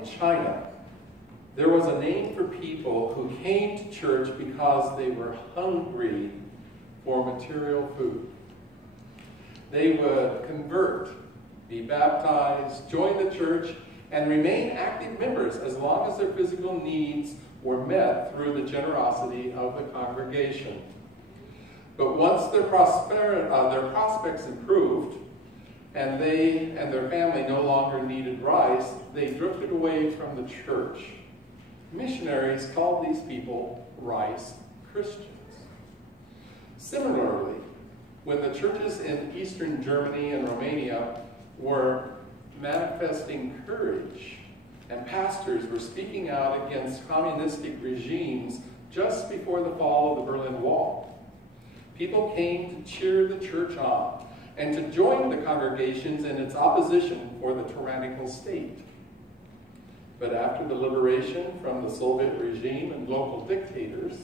in China, there was a name for people who came to church because they were hungry for material food. They would convert, be baptized, join the church, and remain active members as long as their physical needs were met through the generosity of the congregation. But once their prospects improved, and they and their family no longer needed rice, they drifted away from the church. Missionaries called these people rice Christians. Similarly, when the churches in Eastern Germany and Romania were manifesting courage and pastors were speaking out against communistic regimes just before the fall of the Berlin Wall, people came to cheer the church on and to join the congregations in its opposition for the tyrannical state. But after the liberation from the Soviet regime and local dictators,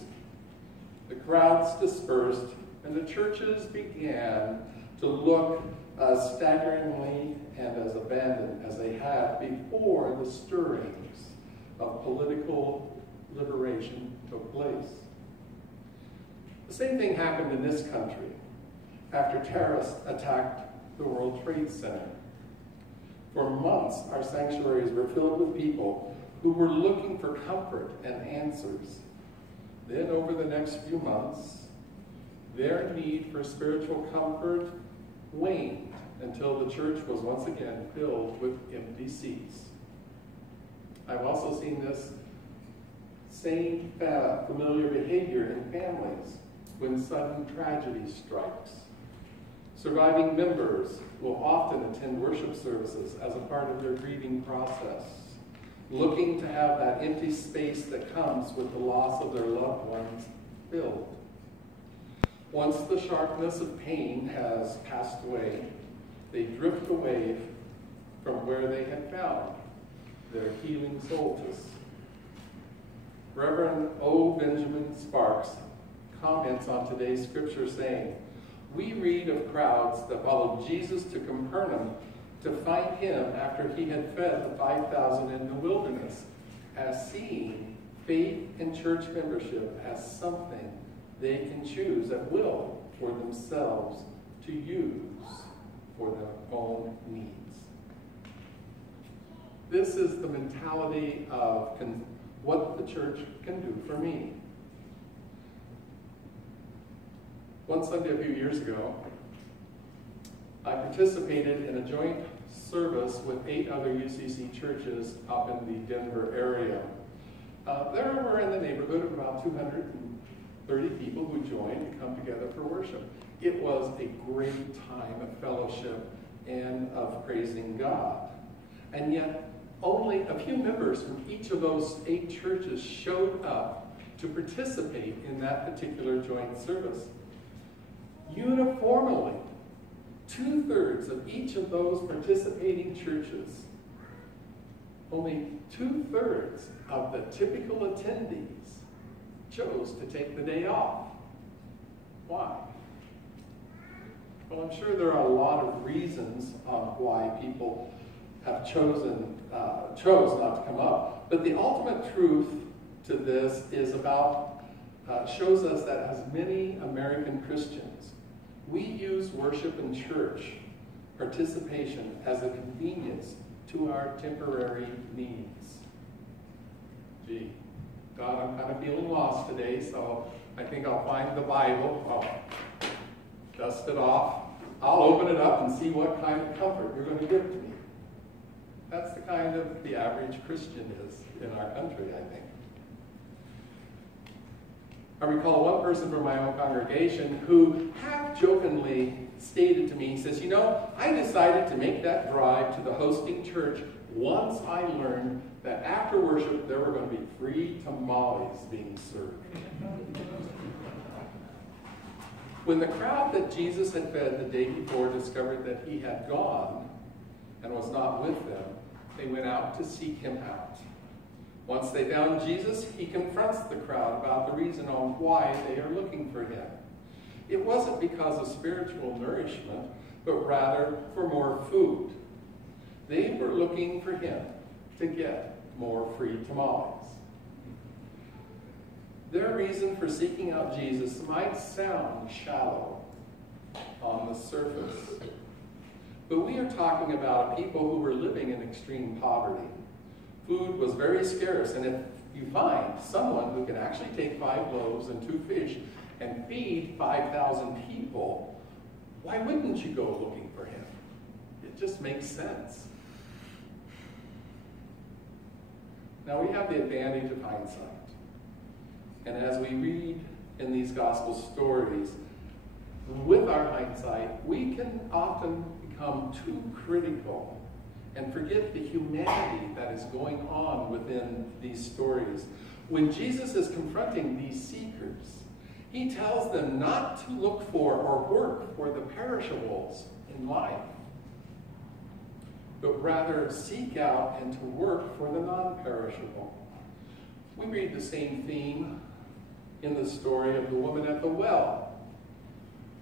the crowds dispersed and the churches began to look as staggeringly and as abandoned as they had before the stirrings of political liberation took place. The same thing happened in this country after terrorists attacked the World Trade Center. For months, our sanctuaries were filled with people who were looking for comfort and answers. Then over the next few months, their need for spiritual comfort waned until the church was once again filled with empty seats. I've also seen this same familiar behavior in families when sudden tragedy strikes. Surviving members will often attend worship services as a part of their grieving process, looking to have that empty space that comes with the loss of their loved ones filled. Once the sharpness of pain has passed away, they drift away from where they had found their healing solstice. Reverend O. Benjamin Sparks comments on today's scripture saying, "We read of crowds that followed Jesus to Capernaum to find him after he had fed the 5,000 in the wilderness, as seeing faith and church membership as something they can choose at will for themselves to use for their own needs." This is the mentality of what the church can do for me. One Sunday a few years ago, I participated in a joint service with 8 other UCC churches up in the Denver area. There were in the neighborhood of about 230 people who joined to come together for worship. It was a great time of fellowship and of praising God. And yet, only a few members from each of those 8 churches showed up to participate in that particular joint service. Uniformly, 2/3 of each of those participating churches, only 2/3 of the typical attendees chose to take the day off. Why? Well, I'm sure there are a lot of reasons why people have chose not to come up, but the ultimate truth to this is shows us that as many American Christians, we use worship in church participation as a convenience to our temporary needs. Gee, God, I'm kind of feeling lost today, so I think I'll find the Bible, I'll dust it off, I'll open it up and see what kind of comfort you're going to give to me. That's the kind of the average Christian is in our country, I think. I recall one person from my own congregation who half-jokingly stated to me, he says, "You know, I decided to make that drive to the hosting church once I learned that after worship there were going to be free tamales being served." When the crowd that Jesus had fed the day before discovered that he had gone and was not with them, they went out to seek him out. Once they found Jesus, he confronts the crowd about the reason on why they are looking for him. It wasn't because of spiritual nourishment, but rather for more food. They were looking for him to get more free tamales. Their reason for seeking out Jesus might sound shallow on the surface, but we are talking about people who were living in extreme poverty. Food was very scarce, and if you find someone who can actually take 5 loaves and 2 fish and feed 5,000 people, why wouldn't you go looking for him? It just makes sense. Now we have the advantage of hindsight. And as we read in these gospel stories, with our hindsight, we can often become too critical and forget the humanity that is going on within these stories. When Jesus is confronting these seekers, he tells them not to look for or work for the perishables in life, but rather seek out and to work for the non-perishable. We read the same theme in the story of the woman at the well,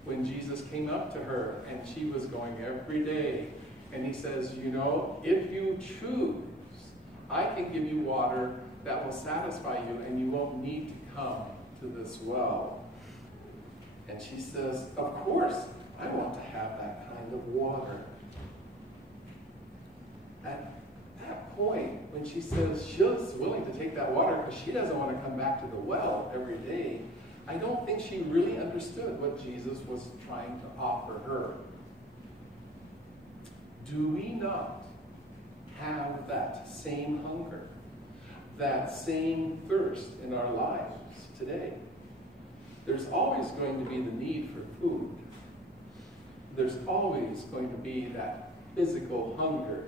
when Jesus came up to her and she was going every day, and he says, you know, if you choose, I can give you water that will satisfy you and you won't need to come to this well. And she says, of course, I want to have that kind of water. At that point, when she says she's willing to take that water because she doesn't want to come back to the well every day, I don't think she really understood what Jesus was trying to offer her. Do we not have that same hunger, that same thirst in our lives today? There's always going to be the need for food. There's always going to be that physical hunger.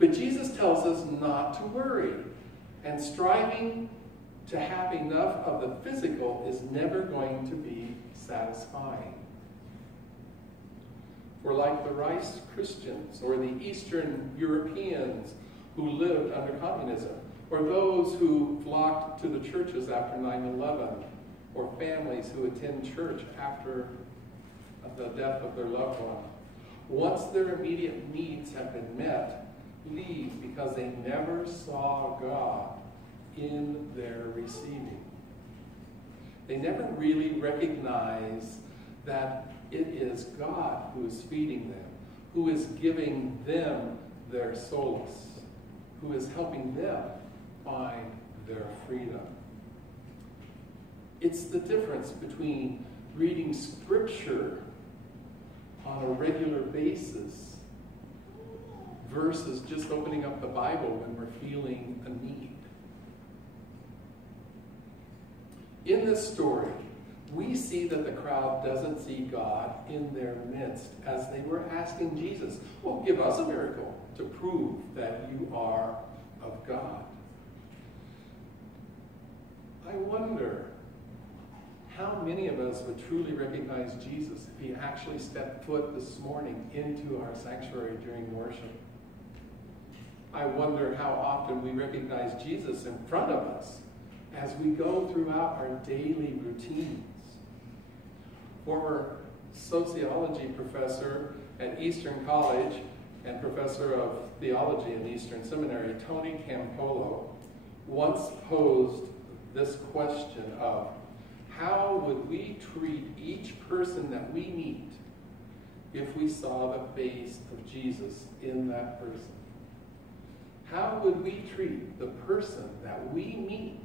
But Jesus tells us not to worry, and striving to have enough of the physical is never going to be satisfying. For like the Rice Christians or the Eastern Europeans who lived under communism, or those who flocked to the churches after 9/11, or families who attend church after the death of their loved one, once their immediate needs have been met, leave because they never saw God in their receiving. They never really recognize that it is God who is feeding them, who is giving them their solace, who is helping them find their freedom. It's the difference between reading Scripture on a regular basis versus just opening up the Bible when we're feeling a need. In this story, we see that the crowd doesn't see God in their midst as they were asking Jesus, well, give us a miracle to prove that you are of God. I wonder how many of us would truly recognize Jesus if he actually stepped foot this morning into our sanctuary during worship. I wonder how often we recognize Jesus in front of us as we go throughout our daily routines. Former sociology professor at Eastern College and professor of theology at Eastern Seminary, Tony Campolo, once posed this question of, how would we treat each person that we meet if we saw the face of Jesus in that person? How would we treat the person that we meet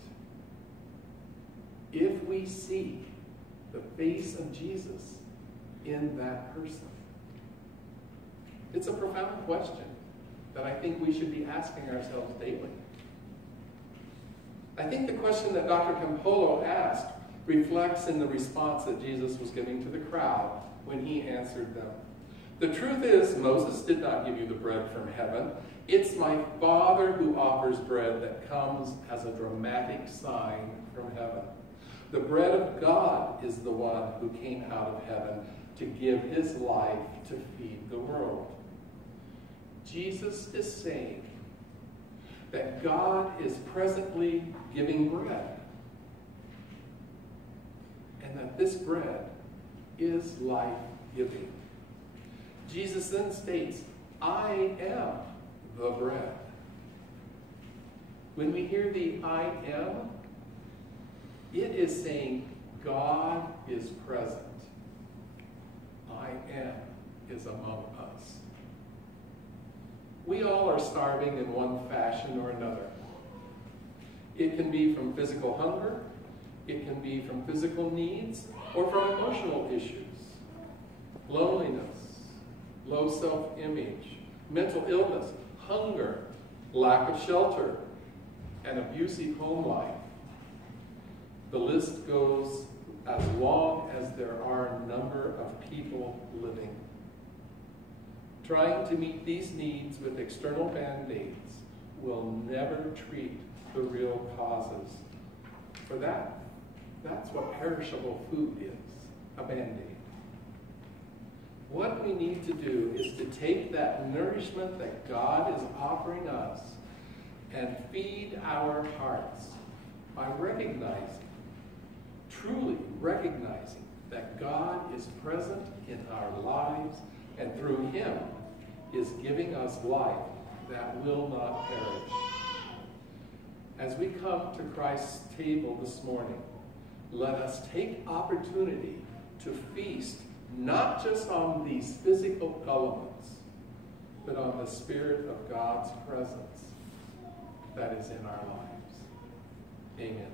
if we see the face of Jesus in that person? It's a profound question that I think we should be asking ourselves daily. I think the question that Dr. Campolo asked reflects in the response that Jesus was giving to the crowd when he answered them. The truth is, Moses did not give you the bread from heaven. It's my Father who offers bread that comes as a dramatic sign from heaven. The bread of God is the one who came out of heaven to give his life to feed the world. Jesus is saying that God is presently giving bread, and that this bread is life-giving. Jesus then states, I am the bread. When we hear the I am, it is saying God is present. I am is among us. We all are starving in one fashion or another. It can be from physical hunger, it can be from physical needs, or from emotional issues. Loneliness, low self-image, mental illness, hunger, lack of shelter, an abusive home life. The list goes as long as there are a number of people living. Trying to meet these needs with external band-aids will never treat the real causes. For that's what perishable food is, a band-aid. What we need to do is to take that nourishment that God is offering us and feed our hearts by truly recognizing that God is present in our lives and through Him is giving us life that will not perish. As we come to Christ's table this morning, let us take opportunity to feast not just on these physical elements, but on the Spirit of God's presence that is in our lives. Amen.